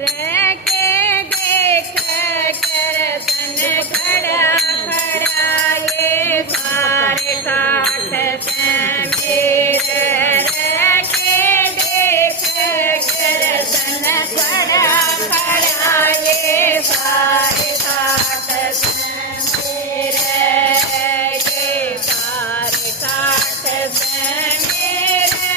रह के देख करसन खड़ा खड़ा ये सारे काट से मेरे रह के देख करसन खड़ा खड़ा ये सारे काट से मेरे ये सारे काट से मेरे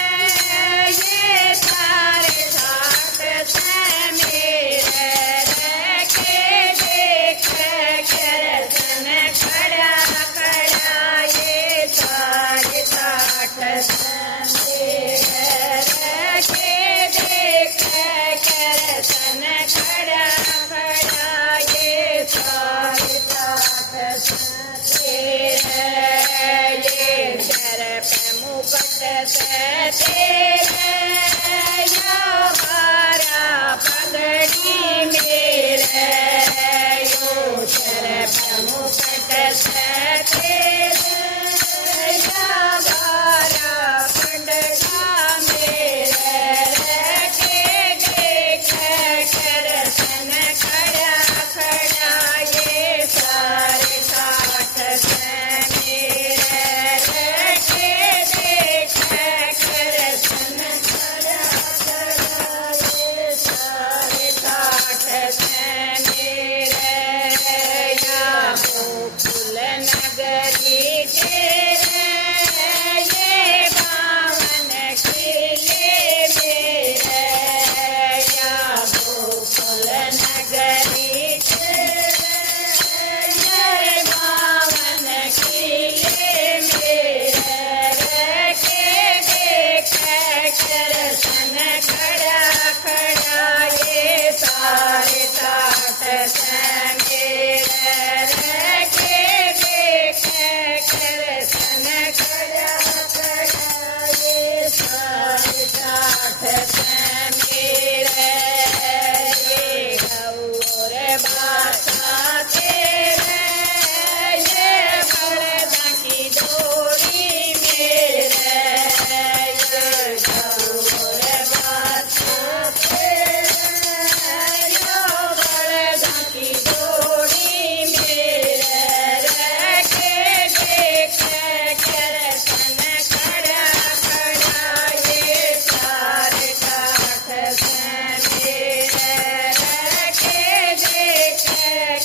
ये सारे काट से मेरे रह के देख करसन खड़ा खड़ा ये सारे काट से मेरे रह के देख करसन खड़ा खड़ा ये सारे काट से मेरे ये सर पे मुकुट से तेरे यो हरा पगड़ी मेरे यो सर पे मुकुट से तेरे यो हरा पगड़ा मेरे रह के देख करसन खड़ा खड़ा ये सारे काट से मेरे रह के देख करसन खड़ा खड़ा ये सारे काट से मेरे या गोकुल नगरी तेरे ये पावन किले मेरे या गोकुल नगरी तेरे ये पावन किले मेरे रह के देख करसन खड़ा खड़ा ये सारे काट से मेरे रह के देख करसन खड़ा खड़ा ये सारे काट से मेरे ये गौर बासा तेरे ये बलदा की जोड़ी मेरे ये गौर बासा तेरे यो बलदा की जोड़ी मेरे रह के देख करसन खड़ा खड़ा ये सारे काट से मेरे रह के देख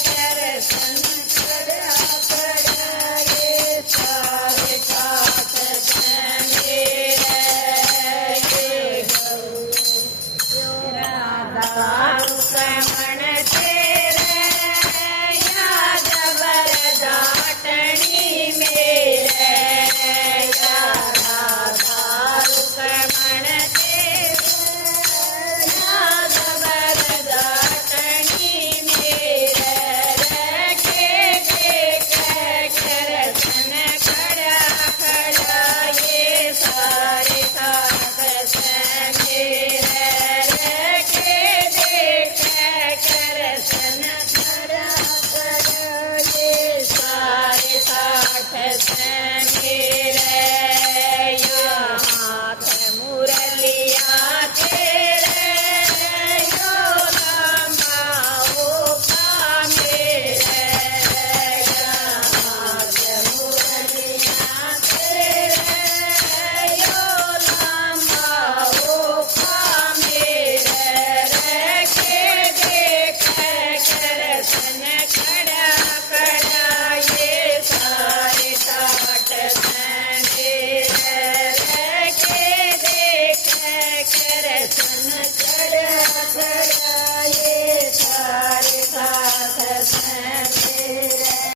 करसन खड़ा खड़ा ये सारे काट से मेरे ये गौ राधा